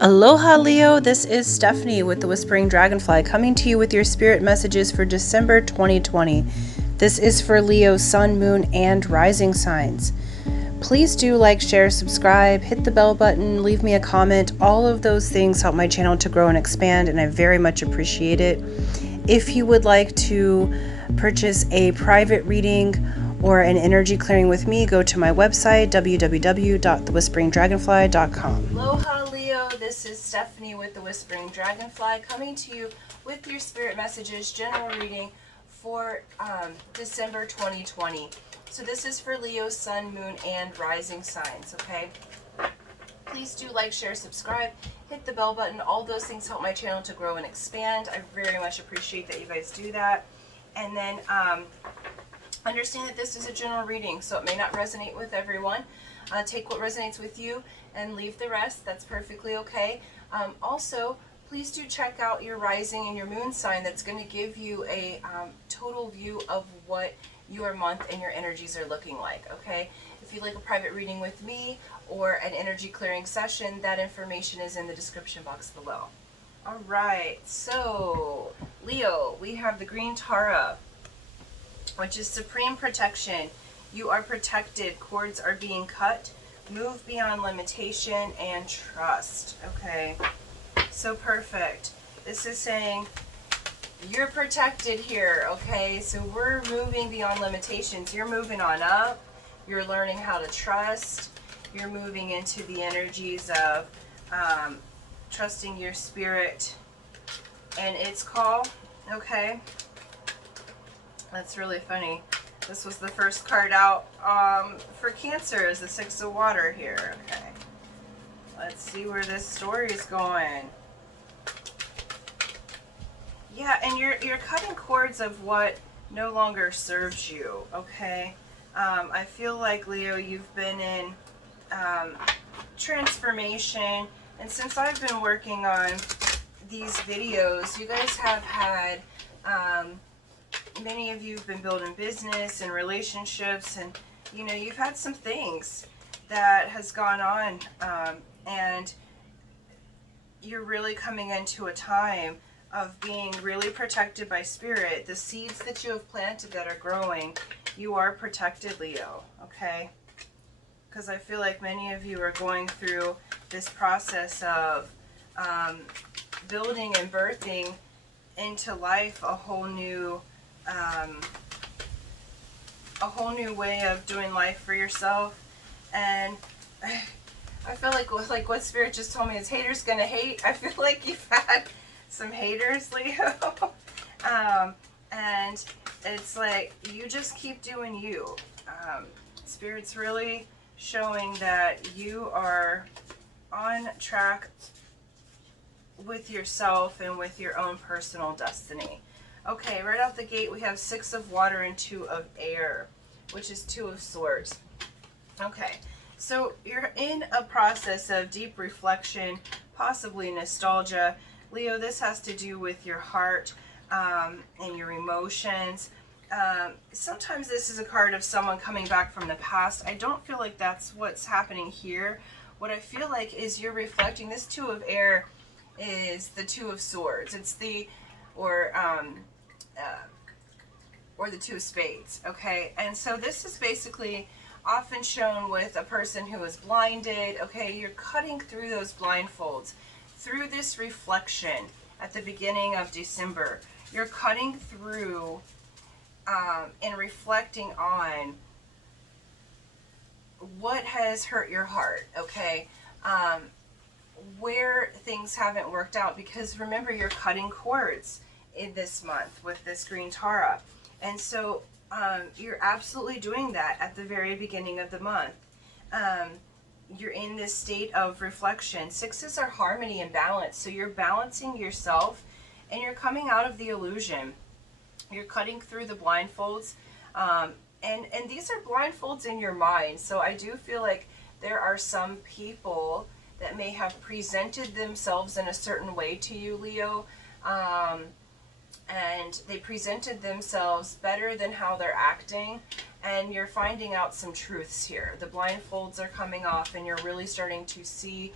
Aloha Leo, this is Stephanie with the Whispering Dragonfly coming to you with your spirit messages for December 2020. This is for Leo, Sun, Moon, and Rising signs. Please do like, share, subscribe, hit the bell button, leave me a comment. All of those things help my channel to grow and expand, and I very much appreciate it. If you would like to purchase a private reading or an energy clearing with me, go to my website, www.thewhisperingdragonfly.com. Aloha Leo, this is Stephanie with the Whispering Dragonfly coming to you with your spirit messages general reading for December 2020. So this is for Leo, Sun, Moon, and Rising signs, okay? Please do like, share, subscribe, hit the bell button. All those things help my channel to grow and expand. I very much appreciate that you guys do that. And then understand that this is a general reading, so it may not resonate with everyone. Take what resonates with you and leave the rest. That's perfectly okay. Also, please do check out your rising and your moon sign. That's going to give you a total view of what your month and your energies are looking like, okay? If you'd like a private reading with me or an energy clearing session, that information is in the description box below. All right, so Leo, we have the green Tara, which is supreme protection. You are protected. Cords are being cut. Move beyond limitation and trust. Okay, so perfect. This is saying you're protected here. Okay, so we're moving beyond limitations. You're moving on up. You're learning how to trust. You're moving into the energies of trusting your spirit and its call. Okay, that's really funny. This was the first card out for Cancer, is the Six of Water here. Okay, let's see where this story is going. Yeah, and you're cutting cords of what no longer serves you. Okay, I feel like, Leo, you've been in transformation, and since I've been working on these videos, you guys have had many of you have been building business and relationships, and you know, you've had some things that has gone on, and you're really coming into a time of being really protected by spirit. The seeds that you have planted that are growing, you are protected, Leo, okay? Because I feel like many of you are going through this process of building and birthing into life a whole new way of doing life for yourself. And I feel like what Spirit just told me is haters gonna hate. I feel like you've had some haters, Leo. And it's like, you just keep doing you. Spirit's really showing that you are on track with yourself and with your own personal destiny. Okay, right out the gate we have Six of Water and Two of Air, which is Two of Swords. Okay, so you're in a process of deep reflection, possibly nostalgia. Leo, this has to do with your heart and your emotions. Sometimes this is a card of someone coming back from the past. I don't feel like that's what's happening here. What I feel like is you're reflecting. This Two of Air is the Two of Swords. It's the or the Two of Spades. Okay, and so this is basically often shown with a person who is blinded. Okay, you're cutting through those blindfolds through this reflection at the beginning of December. You're cutting through and reflecting on what has hurt your heart, okay? Where things haven't worked out, because remember, you're cutting cords in this month with this green Tara. And so you're absolutely doing that at the very beginning of the month. You're in this state of reflection. Sixes are harmony and balance, so you're balancing yourself and you're coming out of the illusion. You're cutting through the blindfolds, and these are blindfolds in your mind. So I do feel like there are some people that may have presented themselves in a certain way to you, Leo, and they presented themselves better than how they're acting, and you're finding out some truths here. The blindfolds are coming off and you're really starting to see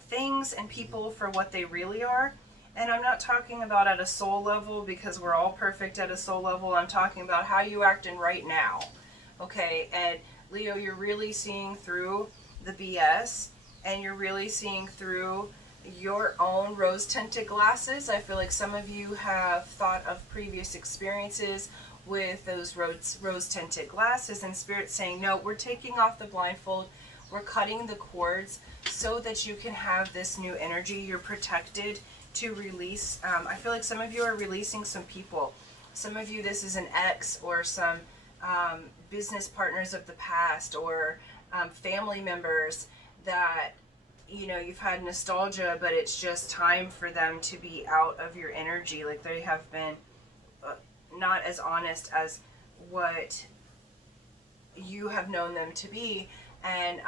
things and people for what they really are. And I'm not talking about at a soul level, because we're all perfect at a soul level. I'm talking about how you act in right now. Okay, and Leo, you're really seeing through the BS, and you're really seeing through your own rose-tinted glasses. I feel like some of you have thought of previous experiences with those rose-tinted glasses, and Spirit's saying, no, we're taking off the blindfold, we're cutting the cords so that you can have this new energy. You're protected to release. I feel like some of you are releasing some people. Some of you, this is an ex or some business partners of the past, or family members that, you know, you've had nostalgia, but it's just time for them to be out of your energy. Like they have been not as honest as what you have known them to be, and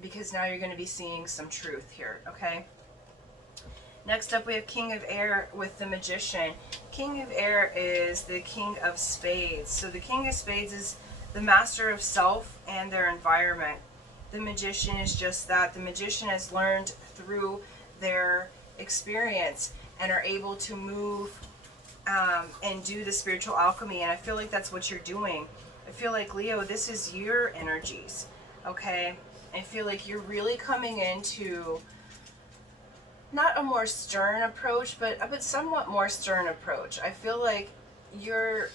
because now you're going to be seeing some truth here. Okay, next up we have King of Air with the Magician. King of Air is the King of Spades. So the King of Spades is the master of self and their environment. The Magician is just that. The Magician has learned through their experience and are able to move and do the spiritual alchemy. And I feel like that's what you're doing. I feel like, Leo, this is your energies. Okay, I feel like you're really coming into not a more stern approach, but somewhat more stern approach. I feel like your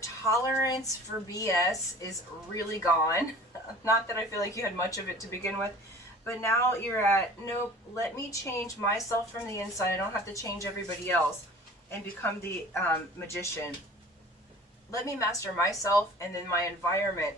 tolerance for BS is really gone. Not that I feel like you had much of it to begin with, but now you're at, nope, let me change myself from the inside. I don't have to change everybody else and become the Magician. Let me master myself, and then my environment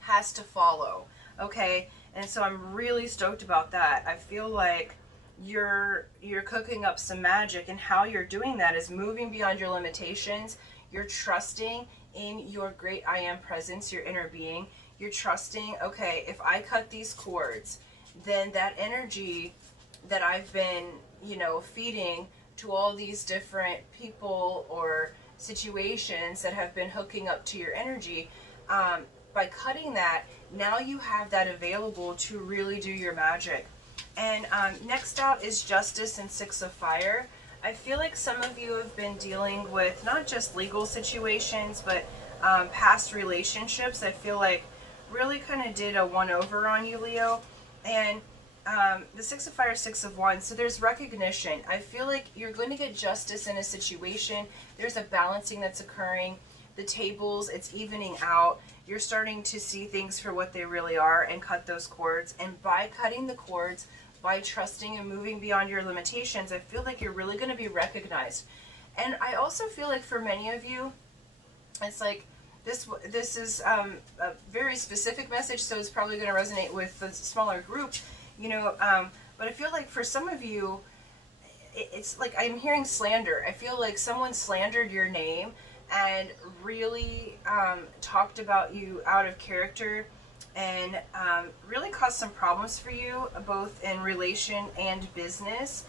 has to follow. Okay, and so I'm really stoked about that. I feel like you're cooking up some magic, and how you're doing that is moving beyond your limitations. You're trusting in your great I am presence, your inner being. You're trusting, okay, if I cut these cords, then that energy that I've been, you know, feeding to all these different people or situations that have been hooking up to your energy, by cutting that, now you have that available to really do your magic. And next out is Justice and Six of Fire. I feel like some of you have been dealing with not just legal situations, but past relationships. I feel like really kind of did a one-over on you, Leo. And the Six of Fire, Six of Wands, so there's recognition. I feel like you're going to get justice in a situation. There's a balancing that's occurring. The tables, it's evening out. You're starting to see things for what they really are and cut those cords. And by cutting the cords, by trusting and moving beyond your limitations, I feel like you're really going to be recognized. And I also feel like for many of you, it's like this is a very specific message, so it's probably going to resonate with the smaller group, you know, but I feel like for some of you, it's like I'm hearing slander. I feel like someone slandered your name and really talked about you out of character, and really caused some problems for you, both in relation and business.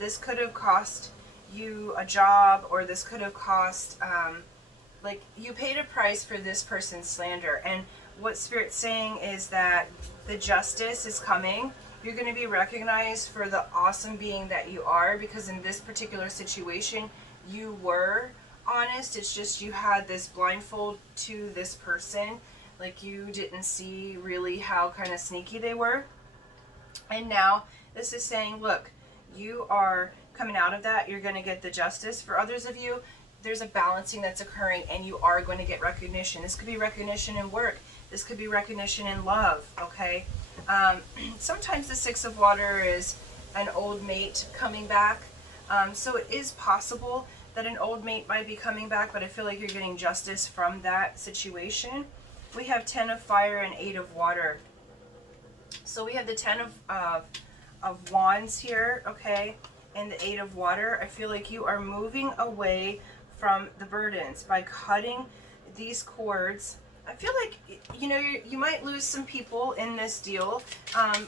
This could have cost you a job, or this could have cost, like, you paid a price for this person's slander. And what Spirit's saying is that the justice is coming. You're going to be recognized for the awesome being that you are, because in this particular situation, you were honest. It's just you had this blindfold to this person, like you didn't see really how kind of sneaky they were. And now this is saying, look, you are coming out of that. You're going to get the justice. For others of you, there's a balancing that's occurring, and you are going to get recognition. This could be recognition in work. This could be recognition in love. Okay, sometimes the Six of Water is an old mate coming back, so it is possible that an old mate might be coming back, but I feel like you're getting justice from that situation. We have 10 of Fire and 8 of Water. So we have the 10 of Wands here, okay, and the 8 of Water. I feel like you are moving away from the burdens by cutting these cords. I feel like, you know, you might lose some people in this deal,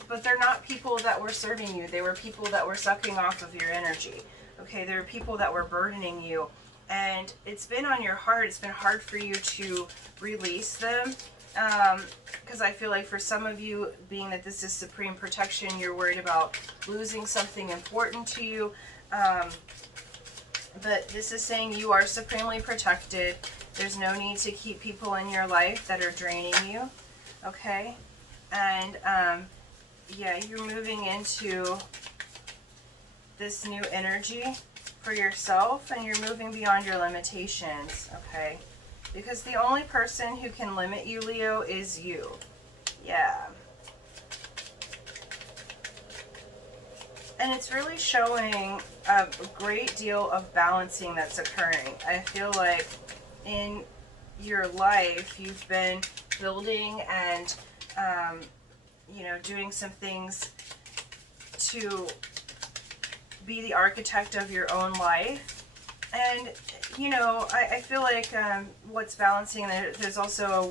but they're not people that were serving you. They were people that were sucking off of your energy. Okay, there are people that were burdening you, and it's been on your heart. It's been hard for you to release them, Because I feel like for some of you, being that this is supreme protection, you're worried about losing something important to you. But this is saying you are supremely protected. There's no need to keep people in your life that are draining you. Okay? And yeah, you're moving into this new energy for yourself, and you're moving beyond your limitations. Okay? Because the only person who can limit you, Leo, is you. Yeah. And it's really showing a great deal of balancing that's occurring. I feel like in your life, you've been building and, you know, doing some things to be the architect of your own life. And, you know, I feel like what's balancing, there's also a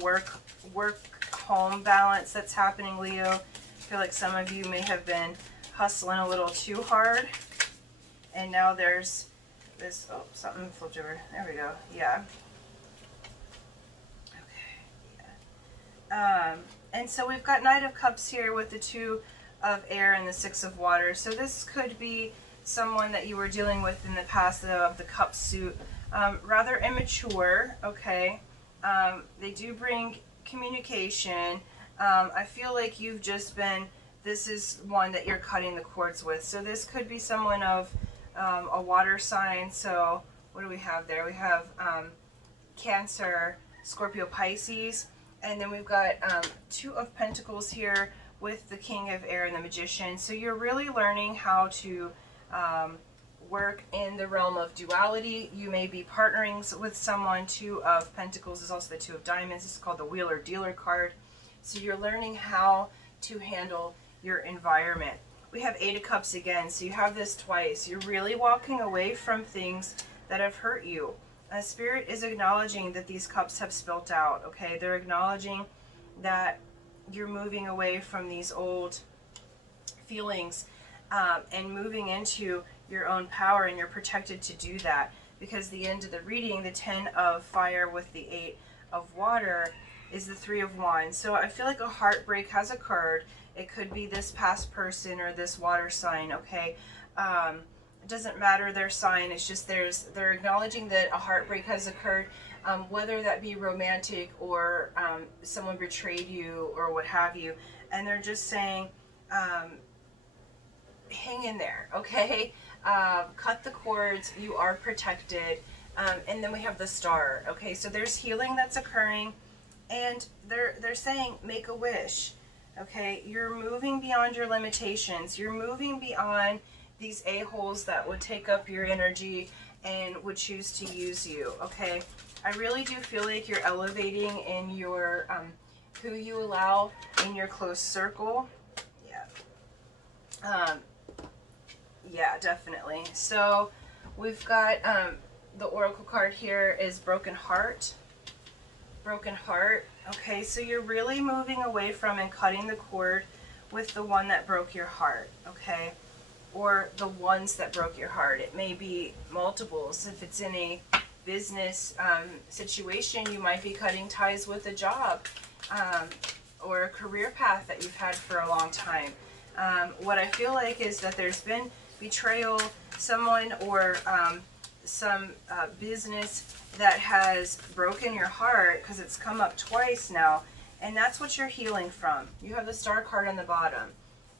work-home balance that's happening, Leo. I feel like some of you may have been hustling a little too hard, and now there's this, oh, something flipped over, there we go, yeah. Okay, yeah. And so we've got Knight of Cups here with the Two of Air and the Six of Water. So this could be someone that you were dealing with in the past of the cup suit. Rather immature, okay. They do bring communication. I feel like you've just been, this is one that you're cutting the cords with. So this could be someone of a water sign. So what do we have there? We have Cancer, Scorpio, Pisces. And then we've got Two of Pentacles here with the King of Air and the Magician. So you're really learning how to work in the realm of duality. You may be partnering with someone. Two of Pentacles is also the Two of Diamonds. This is called the Wheeler Dealer card. So you're learning how to handle your environment. We have Eight of Cups again. So you have this twice. You're really walking away from things that have hurt you. Spirit is acknowledging that these cups have spilt out. Okay, they're acknowledging that you're moving away from these old feelings and moving into your own power, and you're protected to do that, because the end of the reading, the 10 of Fire with the 8 of Water, is the 3 of Wands. So I feel like a heartbreak has occurred. It could be this past person or this water sign, okay? It doesn't matter their sign, it's just they're acknowledging that a heartbreak has occurred, whether that be romantic or someone betrayed you or what have you, and they're just saying, hang in there, okay? Cut the cords, you are protected. And then we have the Star, okay? So there's healing that's occurring, and they're saying, make a wish, okay? You're moving beyond your limitations. You're moving beyond these a-holes that would take up your energy and would choose to use you, okay? I really do feel like you're elevating in your, who you allow in your close circle. Yeah. Yeah, definitely. So we've got the Oracle card here is Broken Heart. Broken Heart. Okay, so you're really moving away from and cutting the cord with the one that broke your heart, okay? Or the ones that broke your heart. It may be multiples. If it's in a business situation, you might be cutting ties with a job or a career path that you've had for a long time. What I feel like is that there's been betrayal, someone or some business that has broken your heart, because it's come up twice now, and that's what you're healing from. You have the Star card on the bottom.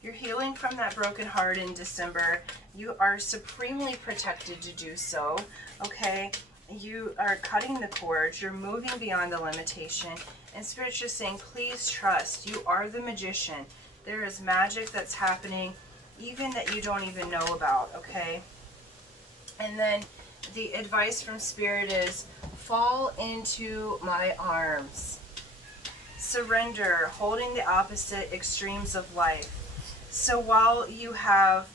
You're healing from that broken heart in December. You are supremely protected to do so, okay? You are cutting the cords. You're moving beyond the limitation. And Spirit's just saying, please trust. You are the magician. There is magic that's happening, even that you don't even know about, okay? And then the advice from Spirit is, fall into my arms. Surrender, holding the opposite extremes of life. So while you have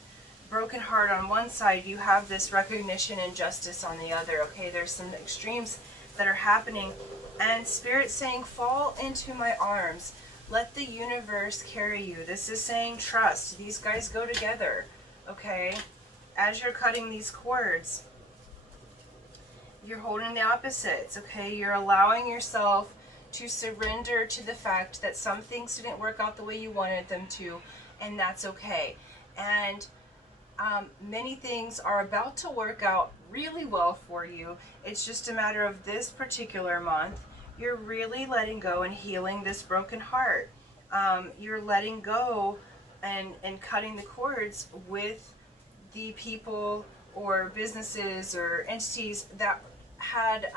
broken heart on one side, you have this recognition and justice on the other, okay? There's some extremes that are happening, and Spirit's saying, fall into my arms. Let the universe carry you. This is saying trust. These guys go together, okay? As you're cutting these cords, you're holding the opposites, okay? You're allowing yourself to surrender to the fact that some things didn't work out the way you wanted them to, and that's okay. And many things are about to work out really well for you. It's just a matter of this particular month. You're really letting go and healing this broken heart. You're letting go and cutting the cords with the people or businesses or entities that had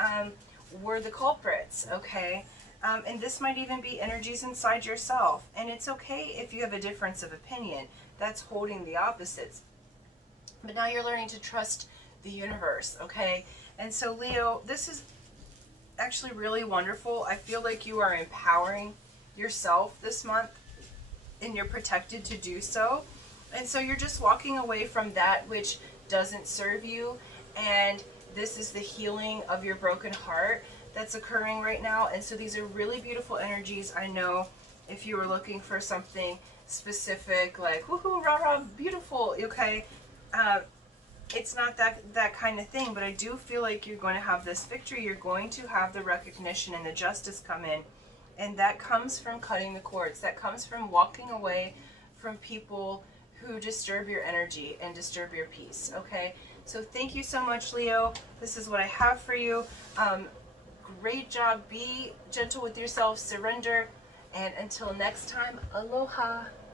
were the culprits, okay? And this might even be energies inside yourself. And it's okay if you have a difference of opinion. That's holding the opposites. But now you're learning to trust the universe, okay? And so, Leo, this is actually really wonderful. I feel like you are empowering yourself this month, and you're protected to do so. And so you're just walking away from that which doesn't serve you, and this is the healing of your broken heart that's occurring right now. And so these are really beautiful energies. I know if you were looking for something specific, like woohoo, rah rah, beautiful, okay, it's not that kind of thing, but I do feel like you're going to have this victory. You're going to have the recognition and the justice come in, and that comes from cutting the cords. That comes from walking away from people who disturb your energy and disturb your peace, okay? So thank you so much, Leo. This is what I have for you. Great job. Be gentle with yourself, surrender, and until next time, aloha.